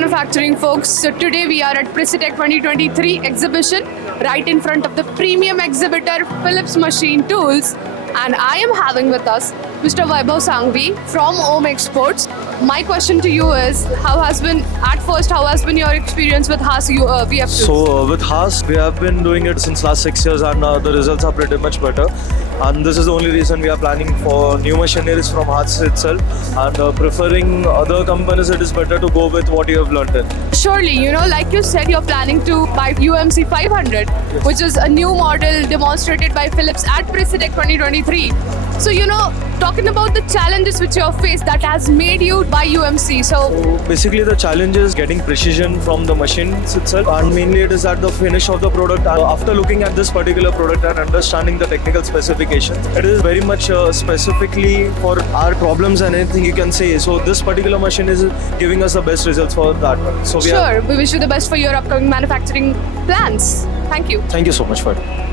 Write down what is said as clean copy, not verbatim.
manufacturing, folks. So today we are at Precitech 2023 exhibition, right in front of the premium exhibitor Phillips Machine Tools. And I am having with us Mr. Vaibhav Sanghvi from OM Exports. My question to you is, how has been your experience with Haas VF tools? So with Haas, we have been doing it since last 6 years and the results are pretty much better. And this is the only reason we are planning for new machineries from Haas itself. And preferring other companies, it is better to go with what you have learned in. Surely, like you said, you're planning to buy UMC 500, which is a new model demonstrated by Phillips at Precitech 2023. So, talking about the challenges which you have faced that has made you buy UMC. So basically the challenge is getting precision from the machines itself, and mainly it is at the finish of the product. And after looking at this particular product and understanding the technical specifications, it is very much specifically for our problems and anything you can say. So this particular machine is giving us the best results for that one. So we we wish you the best for your upcoming manufacturing plans. Thank you. Thank you so much for it.